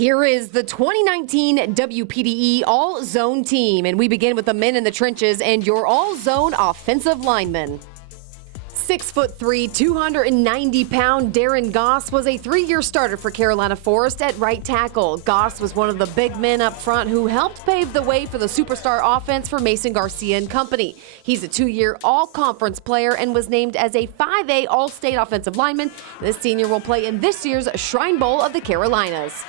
Here is the 2019 WPDE All-Zone team, and we begin with the men in the trenches and your all-zone offensive linemen. 6'3", 290-pound Darren Goss was a 3-year starter for Carolina Forest at right tackle. Goss was one of the big men up front who helped pave the way for the superstar offense for Mason Garcia and company. He's a 2-year all-conference player and was named as a 5A All-State offensive lineman. This senior will play in this year's Shrine Bowl of the Carolinas.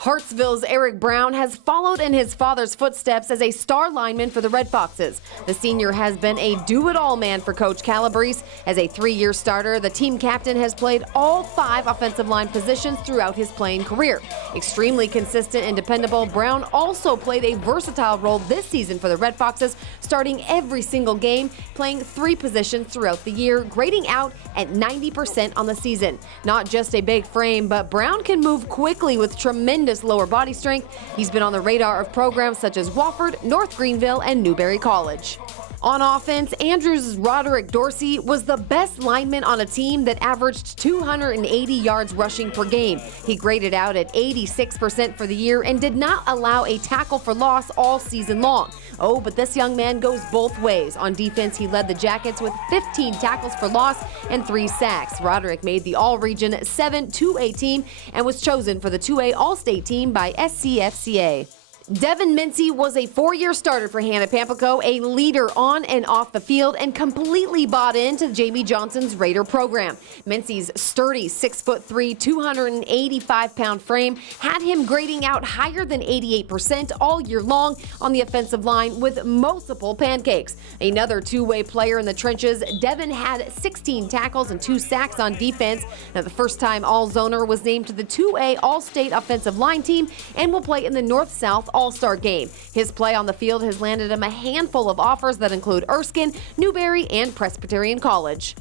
Hartsville's Eric Brown has followed in his father's footsteps as a star lineman for the Red Foxes. The senior has been a do-it-all man for Coach Calabrese. As a 3-year starter, the team captain has played all 5 offensive line positions throughout his playing career. Extremely consistent and dependable, Brown also played a versatile role this season for the Red Foxes, starting every single game, playing 3 positions throughout the year, grading out at 90% on the season. Not just a big frame, but Brown can move quickly with tremendous lower body strength. He's been on the radar of programs such as Wofford, North Greenville, and Newberry College. On offense, Andrews' Roderick Dorsey was the best lineman on a team that averaged 280 yards rushing per game. He graded out at 86% for the year and did not allow a tackle for loss all season long. Oh, but this young man goes both ways. On defense, he led the Jackets with 15 tackles for loss and 3 sacks. Roderick made the All-Region 7 2A team and was chosen for the 2A All-State team by SCFCA. Devin Mincy was a 4-year starter for Hannah Pamplico, a leader on and off the field, and completely bought into Jamie Johnson's Raider program. Mincy's sturdy 6'3", 285-pound frame had him grading out higher than 88% all year long on the offensive line with multiple pancakes. Another 2-way player in the trenches, Devin had 16 tackles and 2 sacks on defense. Now, the first-time All-Zoner was named to the 2A All-State offensive line team and will play in the North-South All-Star game. His play on the field has landed him a handful of offers that include Erskine, Newberry, and Presbyterian College.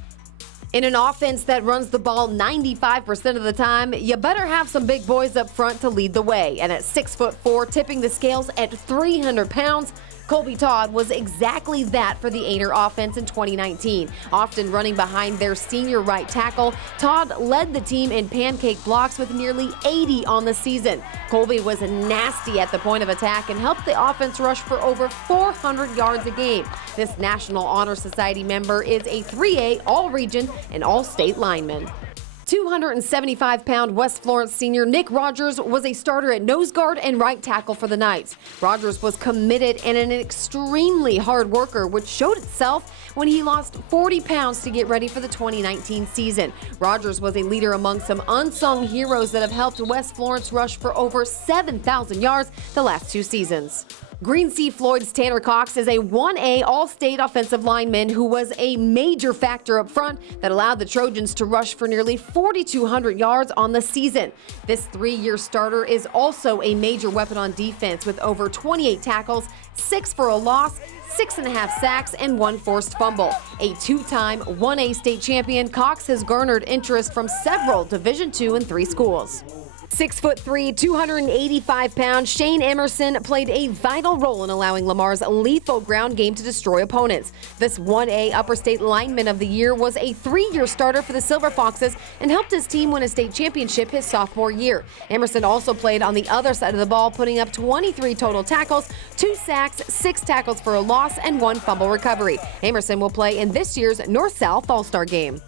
In an offense that runs the ball 95% of the time, you better have some big boys up front to lead the way. And at 6'4", tipping the scales at 300 pounds, Colby Todd was exactly that for the Ainer offense in 2019. Often running behind their senior right tackle, Todd led the team in pancake blocks with nearly 80 on the season. Colby was nasty at the point of attack and helped the offense rush for over 400 yards a game. This National Honor Society member is a 3A All-Region and All-State lineman. 275-pound West Florence senior Nick Rogers was a starter at nose guard and right tackle for the Knights. Rogers was committed and an extremely hard worker, which showed itself when he lost 40 pounds to get ready for the 2019 season. Rogers was a leader among some unsung heroes that have helped West Florence rush for over 7,000 yards the last 2 seasons. Green Sea Floyd's Tanner Cox is a 1A All-State offensive lineman who was a major factor up front that allowed the Trojans to rush for nearly 4,200 yards on the season. This 3-year starter is also a major weapon on defense with over 28 tackles, 6 for a loss, 6.5 sacks, and 1 forced fumble. A 2-time 1A state champion, Cox has garnered interest from several Division II and III schools. 6'3", 285-pound Shane Emerson played a vital role in allowing Lamar's lethal ground game to destroy opponents. This 1A Upper State Lineman of the Year was a 3-year starter for the Silver Foxes and helped his team win a state championship his sophomore year. Emerson also played on the other side of the ball, putting up 23 total tackles, 2 sacks, 6 tackles for a loss, and 1 fumble recovery. Emerson will play in this year's North-South All-Star game.